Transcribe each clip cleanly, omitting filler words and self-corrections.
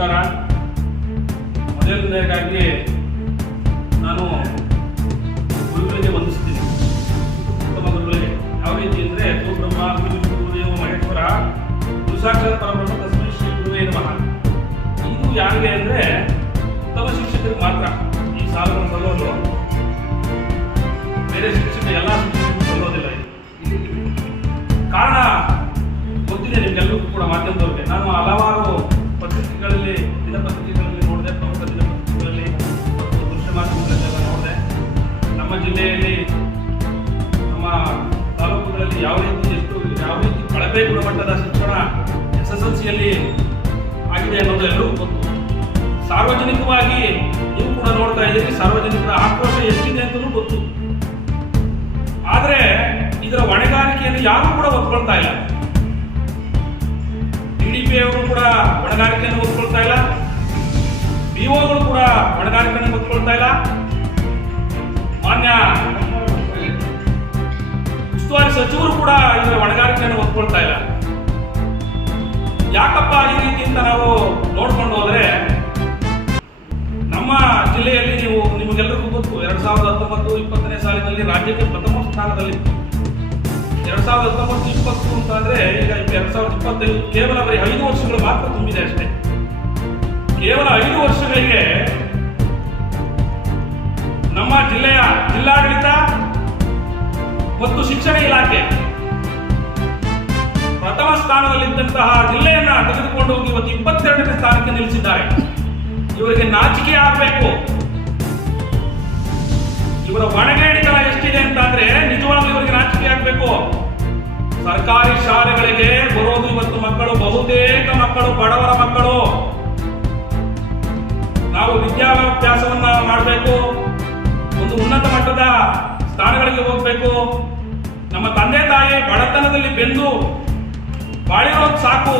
ನಮಸ್ಕಾರ. ಮೊದಲನೇದಾಗಿ ನಾನು ಗುರುಗಳಿಗೆ ವಂದಿಸ್ತೀನಿ. ಉತ್ತಮ ಗುರುಗಳಿಗೆ ಯಾವ ರೀತಿ ಅಂದರೆ ಗುರುಬ್ರಹ್ಮ ಗುರುದೇವ ಮಹೇಶ್ವರ ಗುರುಸಾಕ್ಷಾತ್ ಪರಬ್ರಹ್ಮ ತಸ್ಮೈ ಶ್ರೀ ಗುರುವೇ ನಮಃ. ಇದು ಯಾರಿಗೆ ಅಂದರೆ ಉತ್ತಮ ಶಿಕ್ಷಕರಿಗೆ ಮಾತ್ರ ಈ ಸಾಲವನ್ನು ಸಲ್ಲೋದು. ಬೇರೆ ಶಿಕ್ಷಕ ಎಲ್ಲ ಶಿಕ್ಷಕರಿಗೂ ಸಲ್ಲೋದಿಲ್ಲ. ಕಾರಣ ಗೊತ್ತಿದೆ ನಿಮ್ಗೆಲ್ಲರಿಗೂ ಕೂಡ, ಮಾಧ್ಯಮದವ್ರಿಗೆ. ನಾನು ಹಲವಾರು ಪತ್ರಿಕೆಗಳಲ್ಲಿ, ದಿನಪತ್ರಿಕೆಗಳಲ್ಲಿ ನೋಡಿದೆ, ಪ್ರಮುಖ ದಿನಪತ್ರಿಕೆಗಳಲ್ಲಿ ಮತ್ತು ದೃಶ್ಯ ಮಾಧ್ಯಮಗಳಲ್ಲೆಲ್ಲ ನೋಡಿದೆ. ನಮ್ಮ ಜಿಲ್ಲೆಯಲ್ಲಿ, ನಮ್ಮ ತಾಲೂಕುಗಳಲ್ಲಿ ಯಾವ ರೀತಿ ಕಳಪೆ ಗುಣಮಟ್ಟದ ಶಿಕ್ಷಣ SSLCಯಲ್ಲಿ ಆಗಿದೆ ಅನ್ನೋದು ಎಲ್ಲರೂ ಗೊತ್ತು. ಸಾರ್ವಜನಿಕವಾಗಿ ನೀವು ಕೂಡ ನೋಡ್ತಾ ಇದ್ದೀರಿ, ಸಾರ್ವಜನಿಕರ ಆಕ್ರೋಶ ಎಷ್ಟಿದೆ ಅಂತಲೂ ಗೊತ್ತು. ಆದರೆ ಇದರ ಹೊಣೆಗಾರಿಕೆಯನ್ನು ಯಾರೂ ಕೂಡ ಒಪ್ಕೊಳ್ತಾ ಇಲ್ಲ. TDP ಅವರು ಕೂಡ ಹೊಣೆಗಾರಿಕೆಯನ್ನು ಒಪ್ಕೊಳ್ತಾ ಇಲ್ಲ, BOಗಳು ಕೂಡ ಹೊಣೆಗಾರಿಕೆಯನ್ನು ಒಪ್ಕೊಳ್ತಾ ಇಲ್ಲ, ಮಾನ್ಯ ಉಸ್ತುವಾರಿ ಸಚಿವರು ಕೂಡ ಇದರ ಹೊಣೆಗಾರಿಕೆಯನ್ನು ಒಪ್ಕೊಳ್ತಾ ಇಲ್ಲ. ಯಾಕಪ್ಪ ಈ ರೀತಿ ಅಂತ ನಾವು ನೋಡ್ಕೊಂಡು ಹೋದ್ರೆ, ನಮ್ಮ ಜಿಲ್ಲೆಯಲ್ಲಿ ನಿಮಗೆಲ್ಲರಿಗೂ ಗೊತ್ತು, 2019-20 ಸಾಲಿನಲ್ಲಿ ರಾಜ್ಯಕ್ಕೆ ಪ್ರಥಮ ಸ್ಥಾನದಲ್ಲಿತ್ತು. 2019-20 ಅಂತ ಅಂದ್ರೆ ಈಗ 2025 ಕೇವಲ ಬರೀ 5 ವರ್ಷಗಳು ಮಾತ್ರ ತುಂಬಿದೆ ಅಷ್ಟೇ. ಕೇವಲ 5 ವರ್ಷಗಳಿಗೆ ನಮ್ಮ ಜಿಲ್ಲೆಯ ಜಿಲ್ಲಾಡಳಿತ ಮತ್ತು ಶಿಕ್ಷಣ ಇಲಾಖೆ ಪ್ರಥಮ ಸ್ಥಾನದಲ್ಲಿದ್ದಂತಹ ಜಿಲ್ಲೆಯನ್ನ ತೆಗೆದುಕೊಂಡು ಹೋಗಿ ಇವತ್ತು 22ನೇ ಸ್ಥಾನಕ್ಕೆ ನಿಲ್ಲಿಸಿದ್ದಾರೆ. ಇವರಿಗೆ ನಾಚಿಕೆ ಆಗಬೇಕು. ಇವರ ಹೊಣೆಗಾರಿಕೆತನ ಎಷ್ಟಿದೆ ಅಂತಂದ್ರೆ ನಿಜವಾಗ್ಲೂ ಇವರಿಗೆ ನಾಚಿಕೆ ಆಗಬೇಕು. ಸರ್ಕಾರಿ ಶಾಲೆಗಳಿಗೆ ಬರೋದು ಇವತ್ತು ಮಕ್ಕಳು, ಬಹುತೇಕ ಮಕ್ಕಳು ಬಡವರ ಮಕ್ಕಳು. ನಾವು ವಿದ್ಯಾಭ್ಯಾಸವನ್ನ ಮಾಡಬೇಕು, ಒಂದು ಉನ್ನತ ಮಟ್ಟದ ಸ್ಥಾನಗಳಿಗೆ ಹೋಗ್ಬೇಕು. ನಮ್ಮ ತಂದೆ ತಾಯಿ ಬಡತನದಲ್ಲಿ ಬೆಂದು ಬಾಳಿರೋದು ಸಾಕು,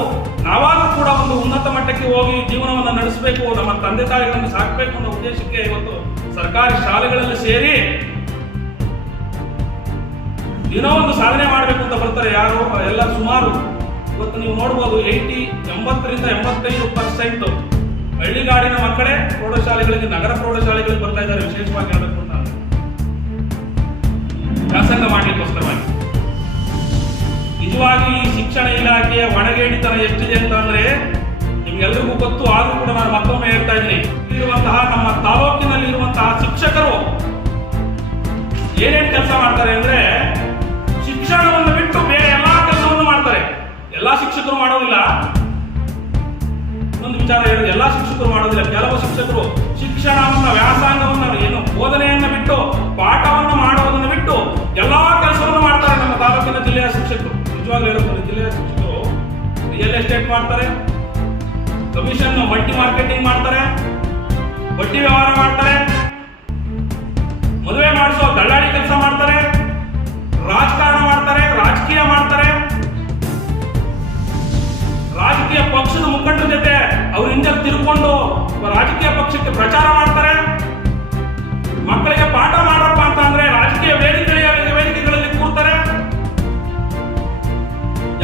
ನಾವಾದ್ರೂ ಕೂಡ ಒಂದು ಉನ್ನತ ಮಟ್ಟಕ್ಕೆ ಹೋಗಿ ಜೀವನವನ್ನು ನಡೆಸಬೇಕು, ನಮ್ಮ ತಂದೆ ತಾಯಿಗಳನ್ನು ಸಾಕಬೇಕು ಅನ್ನೋ ಉದ್ದೇಶಕ್ಕೆ ಇವತ್ತು ಸರ್ಕಾರಿ ಶಾಲೆಗಳಲ್ಲಿ ಸೇರಿ ಏನೋ ಒಂದು ಸಾಧನೆ ಮಾಡಬೇಕು ಅಂತ ಬರ್ತಾರೆ. ಯಾರು ಎಲ್ಲ ಸುಮಾರು ಇವತ್ತು ನೀವು ನೋಡ್ಬೋದು 80-85% ಹಳ್ಳಿಗಾಡಿನ ಮಕ್ಕಳೇ ಪ್ರೌಢಶಾಲೆಗಳಿಗೆ, ನಗರ ಪ್ರೌಢಶಾಲೆಗಳಿಗೆ ಬರ್ತಾ ಇದ್ದಾರೆ. ವಿಶೇಷವಾಗಿ ಹೇಳಬೇಕು ಅಂತ ವ್ಯಾಸಂಗ ಮಾಡಲಿಕ್ಕೋಸ್ಕರವಾಗಿ. ನಿಜವಾಗಿ ಈ ಶಿಕ್ಷಣ ಇಲಾಖೆಯ ಹೊಣೆಗೇಡಿತನ ಎಷ್ಟಿದೆ ಅಂತಂದ್ರೆ ನಿಮ್ಗೆಲ್ಲರಿಗೂ ಗೊತ್ತು. ಆದ್ರೂ ಕೂಡ ನಾನು ಮತ್ತೊಮ್ಮೆ ಹೇಳ್ತಾ ಇದ್ದೀನಿ, ಇರುವಂತಹ ನಮ್ಮ ತಾಲೂಕಿನಲ್ಲಿ ಇರುವಂತಹ ಶಿಕ್ಷಕರು ಏನೇನು ಕೆಲಸ ಮಾಡ್ತಾರೆ ಅಂದ್ರೆ, ಶಿಕ್ಷಣವನ್ನು ಬಿಟ್ಟು ಬೇರೆ ಎಲ್ಲಾ ಕೆಲಸವನ್ನು ಮಾಡ್ತಾರೆ. ಎಲ್ಲಾ ಶಿಕ್ಷಕರು ಮಾಡೋದಿಲ್ಲ. ಒಂದು ವಿಚಾರ ಹೇಳಿದ್ರೆ, ಎಲ್ಲಾ ಶಿಕ್ಷಕರು ಮಾಡೋದಿಲ್ಲ. ಕೆಲವು ಶಿಕ್ಷಕರು ಶಿಕ್ಷಣವನ್ನ, ವ್ಯಾಸಂಗವನ್ನ, ಏನು ಬೋಧನೆಯನ್ನ ಬಿಟ್ಟು, ಪಾಠವನ್ನು ಮಾಡೋದನ್ನು ಬಿಟ್ಟು ಎಲ್ಲಾ ಕೆಲಸವನ್ನು ಮಾಡ್ತಾರೆ ನಮ್ಮ ತಾಲೂಕಿನ ಜಿಲ್ಲೆಯ ಶಿಕ್ಷಕರು. ನಿಜವಾಗ್ಲೂ ಹೇಳ್ತಾರೆ, ಜಿಲ್ಲೆಯ ಶಿಕ್ಷಕರು ರಿಯಲ್ ಎಸ್ಟೇಟ್ ಮಾಡ್ತಾರೆ, ಕಮಿಷನ್ ಬಡ್ಡಿ ಮಾರ್ಕೆಟಿಂಗ್ ಮಾಡ್ತಾರೆ, ಬಡ್ಡಿ ವ್ಯವಹಾರ ಮಾಡ್ತಾರೆ, ಮದುವೆ ಮಾಡಿಸೋ ದಳ್ಳಾಳಿ ಕೆಲಸ ಮಾಡ್ತಾರೆ, ರಾಜಕಾರಣ ಮಾಡ್ತಾರೆ, ರಾಜಕೀಯ ಮಾಡ್ತಾರೆ, ರಾಜಕೀಯ ಪಕ್ಷದ ಮುಖಂಡರ ಜೊತೆ ಅವ್ರ ಹಿಂದೆ ತಿರುಕೊಂಡು ರಾಜಕೀಯ ಪಕ್ಷಕ್ಕೆ ಪ್ರಚಾರ ಮಾಡ್ತಾರೆ. ಮಕ್ಕಳಿಗೆ ಪಾಠ ಮಾಡಪ್ಪ ಅಂತ ಅಂದ್ರೆ ರಾಜಕೀಯ ವೇದಿಕೆಗಳಲ್ಲಿ ಕೂರ್ತಾರೆ.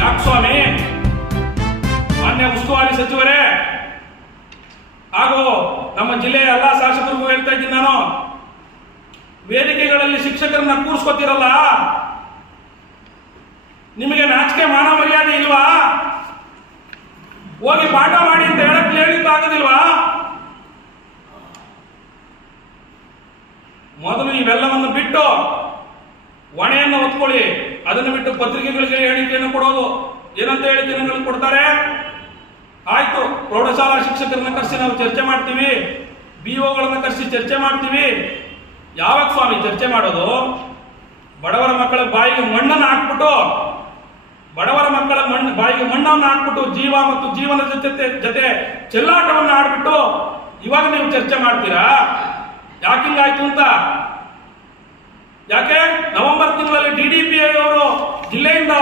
ಯಾಕೆ ಸ್ವಾಮಿ, ಮಾನ್ಯ ಉಸ್ತುವಾರಿ ಸಚಿವರೇ ಹಾಗೂ ನಮ್ಮ ಜಿಲ್ಲೆಯ ಎಲ್ಲಾ ಶಾಸಕರಿಗೂ ಹೇಳ್ತಾ ಇದ್ದೀನಿ ನಾನು, ವೇದಿಕೆಗಳಲ್ಲಿ ಶಿಕ್ಷಕರನ್ನ ಕೂರಿಸ್ಕೊತಿರಲ್ಲ, ನಿಮಗೆ ನಾಚಿಕೆ ಮಾನ ಮರ್ಯಾದೆ ಇಲ್ವಾ? ಹೋಗಿ ಪಾಠ ಮಾಡಿ ಅಂತ ಹೇಳಿಕ್ಕೆ ಆಗೋದಿಲ್ವಾ? ಮೊದಲು ಇವೆಲ್ಲವನ್ನು ಬಿಟ್ಟು ಹೊಣೆಯನ್ನು ಹೊತ್ಕೊಳ್ಳಿ. ಅದನ್ನು ಬಿಟ್ಟು ಪತ್ರಿಕೆಗಳಿಗೆ ಹೇಳಿಕೆಯನ್ನು ಕೊಡೋದು, ಏನಂತ ಹೇಳಿಕೆಯನ್ನು ಕೊಡ್ತಾರೆ. ಆಯ್ತು, ಪ್ರೌಢಶಾಲಾ ಶಿಕ್ಷಕರನ್ನ ಕರೆಸಿ ನಾವು ಚರ್ಚೆ ಮಾಡ್ತೀವಿ, BOಗಳನ್ನ ಕರೆಸಿ ಚರ್ಚೆ ಮಾಡ್ತೀವಿ. ಯಾವಾಗ ಸ್ವಾಮಿ ಚರ್ಚೆ ಮಾಡೋದು? ಬಡವರ ಮಕ್ಕಳ ಬಾಯಿಗೆ ಮಣ್ಣನ್ನು ಹಾಕ್ಬಿಟ್ಟು, ಬಡವರ ಮಕ್ಕಳ ಬಾಯಿಗೆ ಮಣ್ಣನ್ನು ಹಾಕ್ಬಿಟ್ಟು, ಜೀವ ಮತ್ತು ಜೀವನದ ಜೊತೆ ಚೆಲ್ಲಾಟವನ್ನು ಆಡ್ಬಿಟ್ಟು ಇವಾಗ ನೀವು ಚರ್ಚೆ ಮಾಡ್ತೀರಾ? ಯಾಕಿಂಗಾಯ್ತು ಅಂತ? ಯಾಕೆ ನವೆಂಬರ್ ತಿಂಗಳಲ್ಲಿ DDP ಅವರು ಜಿಲ್ಲೆಯಿಂದ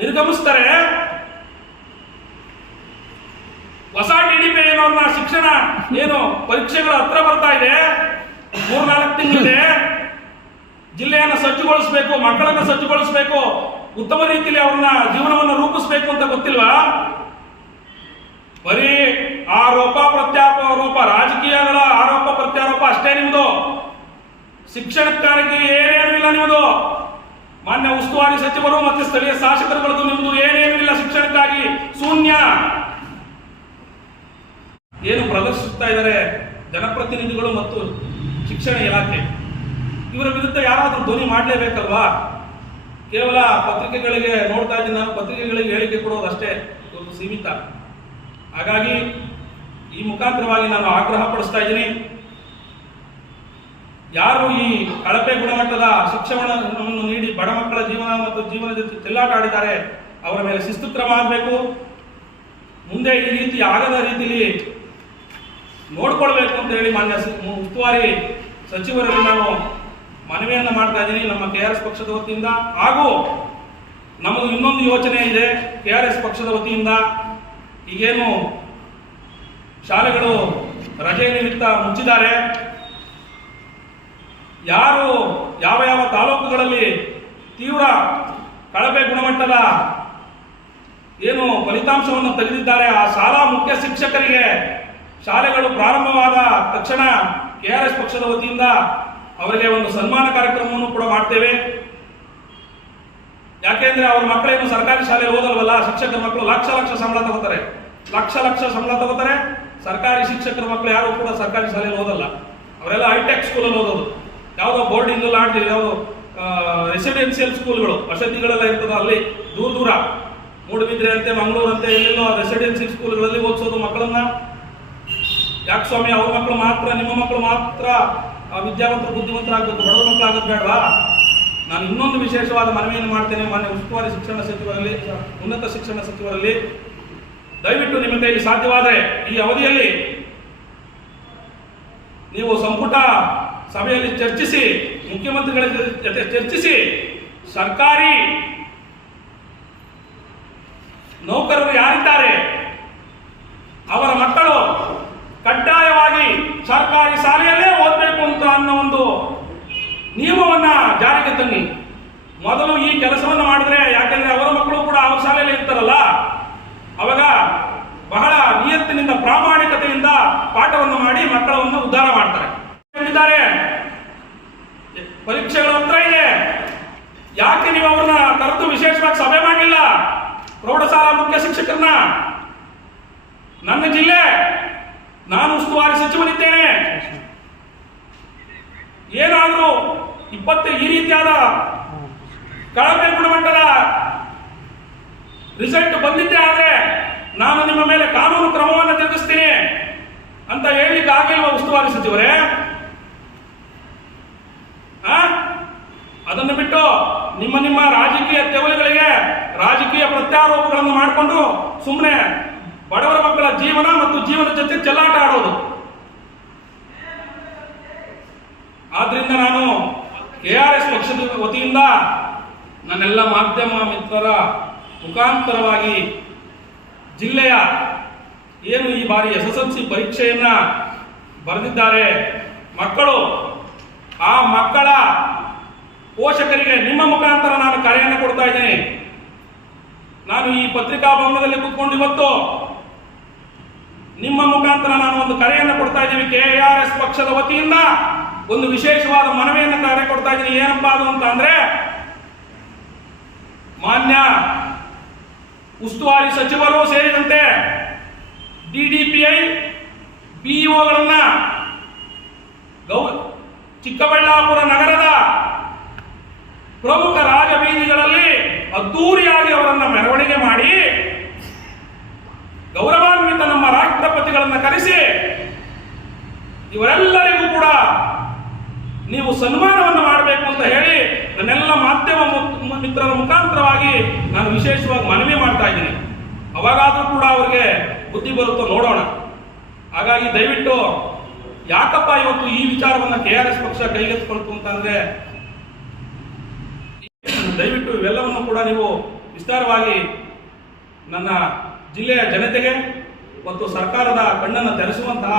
ನಿರ್ಗಮಿಸ್ತಾರೆ. ಹೊಸ DDP ಅವ್ರನ್ನ ಶಿಕ್ಷಣ ಏನು ಪರೀಕ್ಷೆಗಳು ಹತ್ರ ಬರ್ತಾ ಇದೆ, 3-4 ತಿಂಗಳಿದೆ. ಜಿಲ್ಲೆಯನ್ನು ಸಜ್ಜುಗೊಳಿಸಬೇಕು, ಮಕ್ಕಳನ್ನ ಸಜ್ಜುಗೊಳಿಸಬೇಕು, ಉತ್ತಮ ರೀತಿಯಲ್ಲಿ ಅವ್ರನ್ನ ಜೀವನವನ್ನು ರೂಪಿಸಬೇಕು ಅಂತ ಗೊತ್ತಿಲ್ವಾ? ಬರೀ ಆರೋಪ ಪ್ರತ್ಯಾರೋಪ, ರಾಜಕೀಯಗಳ ಆರೋಪ ಪ್ರತ್ಯಾರೋಪ ಅಷ್ಟೇ ನಿಮ್ದು. ಶಿಕ್ಷಣಕ್ಕಾಗಿ ಏನೇನೂ ಇಲ್ಲ ನಿಮ್ಮದು. ಮಾನ್ಯ ಉಸ್ತುವಾರಿ ಸಚಿವರು ಮತ್ತು ಸ್ಥಳೀಯ ಶಾಸಕರುಗಳದ್ದು ನಿಮ್ದು ಏನೇನೂ ಇಲ್ಲ. ಶಿಕ್ಷಣಕ್ಕಾಗಿ ಶೂನ್ಯ. ಏನು ಪ್ರದರ್ಶಿಸ್ತಾ ಇದ್ದಾರೆ ಜನಪ್ರತಿನಿಧಿಗಳು ಮತ್ತು ಶಿಕ್ಷಣ ಇಲಾಖೆ, ಇವರ ವಿರುದ್ಧ ಯಾರಾದರೂ ಧ್ವನಿ ಮಾಡಲೇಬೇಕಲ್ವಾ? ಕೇವಲ ಪತ್ರಿಕೆಗಳಿಗೆ ನೋಡ್ತಾ ಇದ್ದೀನಿ ನಾನು, ಪತ್ರಿಕೆಗಳಿಗೆ ಹೇಳಿಕೆ ಕೊಡೋದು ಅಷ್ಟೇ ಇವತ್ತು ಸೀಮಿತ. ಹಾಗಾಗಿ ಈ ಮುಖಾಂತರವಾಗಿ ನಾನು ಆಗ್ರಹ ಪಡಿಸ್ತಾ ಇದ್ದೀನಿ, ಯಾರು ಈ ಕಳಪೆ ಗುಣಮಟ್ಟದ ಶಿಕ್ಷಣವನ್ನು ನೀಡಿ ಬಡ ಮಕ್ಕಳ ಜೀವನ ಮತ್ತು ಜೀವನದ ಜೊತೆ ಚೆಲ್ಲಾಟ ಆಡಿದ್ದಾರೆ ಅವರ ಮೇಲೆ ಶಿಸ್ತು ಕ್ರಮ ಆಗಬೇಕು. ಮುಂದೆ ಈ ರೀತಿ ಆಗದ ರೀತಿಯಲ್ಲಿ ನೋಡ್ಕೊಳ್ಬೇಕು ಅಂತ ಹೇಳಿ ಮಾನ್ಯ ಉಸ್ತುವಾರಿ ಸಚಿವರಲ್ಲಿ ನಾನು ಮನವಿಯನ್ನು ಮಾಡ್ತಾ ಇದ್ದೀನಿ ನಮ್ಮ KRS ಪಕ್ಷದ ವತಿಯಿಂದ. ಹಾಗೂ ನಮ್ಮದು ಇನ್ನೊಂದು ಯೋಚನೆ ಇದೆ KRS ಪಕ್ಷದ ವತಿಯಿಂದ. ಈಗೇನು ಶಾಲೆಗಳು ರಜೆ ನಿಮಿತ್ತ ಮುಚ್ಚಿದ್ದಾರೆ, ಯಾರು ಯಾವ ಯಾವ ತಾಲೂಕುಗಳಲ್ಲಿ ತೀವ್ರ ಕಳಪೆ ಗುಣಮಟ್ಟದ ಏನು ಫಲಿತಾಂಶವನ್ನು ತೆಗೆದಿದ್ದಾರೆ ಆ ಶಾಲಾ ಮುಖ್ಯ ಶಿಕ್ಷಕರಿಗೆ ಶಾಲೆಗಳು ಪ್ರಾರಂಭವಾದ ತಕ್ಷಣ KRS ಪಕ್ಷದ ವತಿಯಿಂದ ಅವರಿಗೆ ಒಂದು ಸನ್ಮಾನ ಕಾರ್ಯಕ್ರಮವನ್ನು ಕೂಡ ಮಾಡ್ತೇವೆ. ಯಾಕೆಂದ್ರೆ ಅವ್ರ ಮಕ್ಕಳೇನು ಸರ್ಕಾರಿ ಶಾಲೆಯಲ್ಲಿ ಓದಲ್ವಲ್ಲ, ಶಿಕ್ಷಕರ ಮಕ್ಕಳು ಲಕ್ಷ ಸಂಬಳ ತಗೋತಾರೆ, ಲಕ್ಷ ಸಂಬಳ ತಗೋತಾರೆ. ಸರ್ಕಾರಿ ಶಿಕ್ಷಕರ ಮಕ್ಕಳು ಯಾರು ಕೂಡ ಸರ್ಕಾರಿ ಶಾಲೆಯಲ್ಲಿ ಓದಲ್ಲ, ಅವರೆಲ್ಲ ಹೈಟೆಕ್ ಸ್ಕೂಲಲ್ಲಿ ಓದೋದು. ಯಾವುದೋ ಬೋರ್ಡಿಂಗ್ ಲಾಡ್ಜ್, ಯಾವುದೋ ರೆಸಿಡೆನ್ಸಿಯಲ್ ಸ್ಕೂಲ್ಗಳು ವಸತಿಗಳೆಲ್ಲ ಇರ್ತದೆ, ಅಲ್ಲಿ ದೂರ ಮೂಡುಬಿದ್ರೆ ಅಂತೆ ಮಂಗಳೂರು ಅಂತೆ ಎಲ್ಲೆಲ್ಲೋ ರೆಸಿಡೆನ್ಸಿಯಲ್ ಸ್ಕೂಲ್ಗಳಲ್ಲಿ ಓದಿಸೋದು ಮಕ್ಕಳನ್ನ. ಯಾಕೆ ಸ್ವಾಮಿ ಅವ್ರ ಮಕ್ಕಳು ಮಾತ್ರ, ನಿಮ್ಮ ಮಕ್ಕಳು ಮಾತ್ರ ವಿದ್ಯಾವಂತರು ಬುದ್ಧಿವಂತರಾಗಬೇಕು, ಬಡವ ಮಕ್ಕಳು ಆಗೋದು ಬೇಡವಾ? ನಾನು ಇನ್ನೊಂದು ವಿಶೇಷವಾದ ಮನವಿಯನ್ನು ಮಾಡ್ತೇನೆ ಮಾನ್ಯ ಉಸ್ತುವಾರಿ ಶಿಕ್ಷಣ ಸಚಿವರಲ್ಲಿ, ಉನ್ನತ ಶಿಕ್ಷಣ ಸಚಿವರಲ್ಲಿ, ದಯವಿಟ್ಟು ನಿಮ್ಮ ಕೈಲಿ ಸಾಧ್ಯವಾದರೆ ಈ ಅವಧಿಯಲ್ಲಿ ನೀವು ಸಂಪುಟ ಸಭೆಯಲ್ಲಿ ಚರ್ಚಿಸಿ, ಮುಖ್ಯಮಂತ್ರಿಗಳ ಜೊತೆ ಚರ್ಚಿಸಿ, ಸರ್ಕಾರಿ ನೌಕರರು ಯಾರಿದ್ದಾರೆ ಅವರ ಮಕ್ಕಳು ಕಡ್ಡಾಯವಾಗಿ ಸರ್ಕಾರಿ ಶಾಲೆಯಲ್ಲೇ ಓದಬೇಕು ಅಂತ ಅನ್ನೋ ಒಂದು ನಿಯಮವನ್ನ ಜಾರಿಗೆ ತನ್ನಿ. ಮೊದಲು ಈ ಕೆಲಸವನ್ನು ಮಾಡಿದ್ರೆ, ಯಾಕೆಂದ್ರೆ ಅವರ ಮಕ್ಕಳು ಕೂಡ ಅವ್ರ ಶಾಲೆಯಲ್ಲಿ ಇರ್ತಾರಲ್ಲ, ಅವಾಗ ಬಹಳ ನಿಯತ್ತಿನಿಂದ ಪ್ರಾಮಾಣಿಕತೆಯಿಂದ ಪಾಠವನ್ನು ಮಾಡಿ ಮಕ್ಕಳನ್ನು ಉದ್ಧಾರ ಮಾಡ್ತಾರೆ. ಪರೀಕ್ಷೆಗಳ ಹತ್ರ ಇದೆ, ಯಾಕೆ ನೀವು ಅವ್ರನ್ನ ಕರೆದು ವಿಶೇಷವಾಗಿ ಸಭೆ ಮಾಡಲಿಲ್ಲ? ಪ್ರೌಢಶಾಲಾ ಮುಖ್ಯ ಶಿಕ್ಷಕರನ್ನ, ನನ್ನ ಜಿಲ್ಲೆ, ನಾನು ಉಸ್ತುವಾರಿ ಸಚಿವನಿದ್ದೇನೆ. ಏನಾದರೂ ಈ ರೀತಿಯಾದ ಕಳಪೆ ಗುಣಮಟ್ಟದ ರಿಸಲ್ಟ್ ಬಂದಿದ್ದೆ ಆದ್ರೆ ನಾನು ನಿಮ್ಮ ಮೇಲೆ ಕಾನೂನು ಕ್ರಮವನ್ನು ಜರುಗಿಸ್ತೀನಿ ಅಂತ ಹೇಳಲಿಕ್ಕೆ ಆಗಿಲ್ವ ಉಸ್ತುವಾರಿ ಸಚಿವರೇ? ಅದನ್ನು ಬಿಟ್ಟು ನಿಮ್ಮ ರಾಜಕೀಯ ತೆವಲುಗಳಿಗೆ ರಾಜಕೀಯ ಪ್ರತ್ಯಾರೋಪಗಳನ್ನು ಮಾಡಿಕೊಂಡು ಸುಮ್ಮನೆ ಬಡವರ ಮಕ್ಕಳ ಜೀವನ ಮತ್ತು ಜೀವನದ ಜೊತೆ ಚೆಲ್ಲಾಟ ಆಡೋದು. ಆದ್ರಿಂದ ನಾನು KRS ಪಕ್ಷದ ವತಿಯಿಂದ ನನ್ನೆಲ್ಲ ಮಾಧ್ಯಮ ಮಿತ್ರರ ಮುಖಾಂತರವಾಗಿ ಜಿಲ್ಲೆಯ ಏನು ಈ ಬಾರಿ SSLC ಪರೀಕ್ಷೆಯನ್ನ ಬರೆದಿದ್ದಾರೆ ಮಕ್ಕಳು, ಆ ಮಕ್ಕಳ ಪೋಷಕರಿಗೆ ನಿಮ್ಮ ಮುಖಾಂತರ ನಾನು ಕರೆಯನ್ನು ಕೊಡ್ತಾ ಇದ್ದೇನೆ. ನಾನು ಈ ಪತ್ರಿಕಾ ಭವನದಲ್ಲಿ ಕೂತ್ಕೊಂಡು ಇವತ್ತು ನಿಮ್ಮ ಮುಖಾಂತರ ನಾನು ಒಂದು ಕರೆಯನ್ನು ಕೊಡ್ತಾ ಇದ್ದೀವಿ. KRS ಪಕ್ಷದ ವತಿಯಿಂದ ಒಂದು ವಿಶೇಷವಾದ ಮನವಿಯನ್ನು ಕರೆ ಕೊಡ್ತಾ ಇದ್ದೀನಿ. ಏನಪ್ಪಾ ಅದು ಅಂತ ಅಂದ್ರೆ, ಮಾನ್ಯ ಉಸ್ತುವಾರಿ ಸಚಿವರು ಸೇರಿದಂತೆ DDPI BEOಗಳನ್ನ ಚಿಕ್ಕಬಳ್ಳಾಪುರ ನಗರದ ಪ್ರಮುಖ ರಾಜಬೀದಿಗಳಲ್ಲಿ ಅದ್ದೂರಿಯಾಗಿ ಅವರನ್ನ ಮೆರವಣಿಗೆ ಮಾಡಿ ಗೌರವಾನ್ವಿತ ನಮ್ಮ ರಾಷ್ಟ್ರಪತಿಗಳನ್ನ ಕರೆಸಿ ಇವರೆಲ್ಲರಿಗೂ ಕೂಡ ನೀವು ಸನ್ಮಾನವನ್ನು ಮಾಡಬೇಕು ಅಂತ ಹೇಳಿ ನನ್ನೆಲ್ಲ ಮಾಧ್ಯಮ ಮಿತ್ರರ ಮುಖಾಂತರವಾಗಿ ನಾನು ವಿಶೇಷವಾಗಿ ಮನವಿ ಮಾಡ್ತಾ ಇದ್ದೀನಿ. ಅವಾಗಾದ್ರೂ ಕೂಡ ಅವರಿಗೆ ಬುದ್ಧಿ ಬರುತ್ತೋ ನೋಡೋಣ. ಹಾಗಾಗಿ ದಯವಿಟ್ಟು ಯಾಕಪ್ಪ ಇವತ್ತು ಈ ವಿಚಾರವನ್ನ KRS ಪಕ್ಷ ಕೈಗೆತ್ತಿಕೊಳ್ತು ಅಂತಂದ್ರೆ, ದಯವಿಟ್ಟು ಇವೆಲ್ಲವನ್ನು ಕೂಡ ನೀವು ವಿಸ್ತಾರವಾಗಿ ನನ್ನ ಜಿಲ್ಲೆಯ ಜನತೆಗೆ ಮತ್ತು ಸರ್ಕಾರದ ಕಣ್ಣನ್ನು ತೆರೆಸುವಂತಹ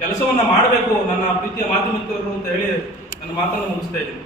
ಕೆಲಸವನ್ನ ಮಾಡಬೇಕು ನನ್ನ ಪ್ರೀತಿಯ ಮಾಧ್ಯಮಿಕರು ಅಂತ ಹೇಳಿ ನನ್ನ ಮಾತನ್ನು ಮುಗಿಸ್ತಾ ಇದ್ದೀನಿ.